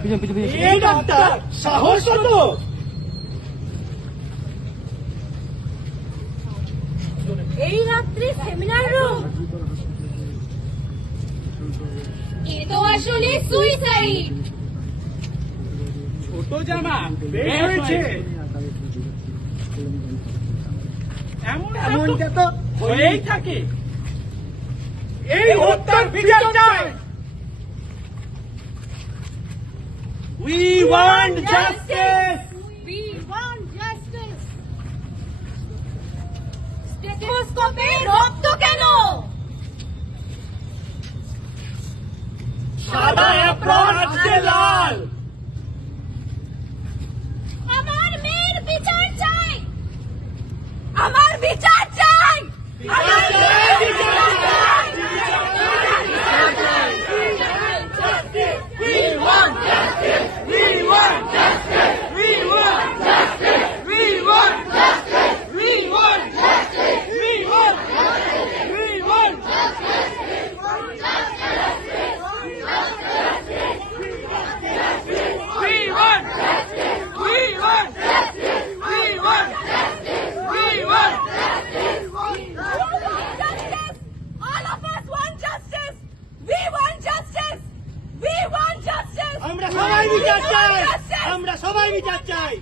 পিছন পিছন পিছন। এই ডাক্তার সাহস কত এই রাত্রে সেমিনার রুম। এ তো আসলে সুইসাইড ছোট জামা বের হয়েছে। এমন এমনটা তো হয়েই থাকে। এই হত্যার বিচার চাই। We want justice We want justice. স্টেথোস্কোপে রক্ত কেন সাদা অ্যাপ্রন আজকে লাল আমরা সবাই বিচার চাই। আমরা সবাই বিচার চাই।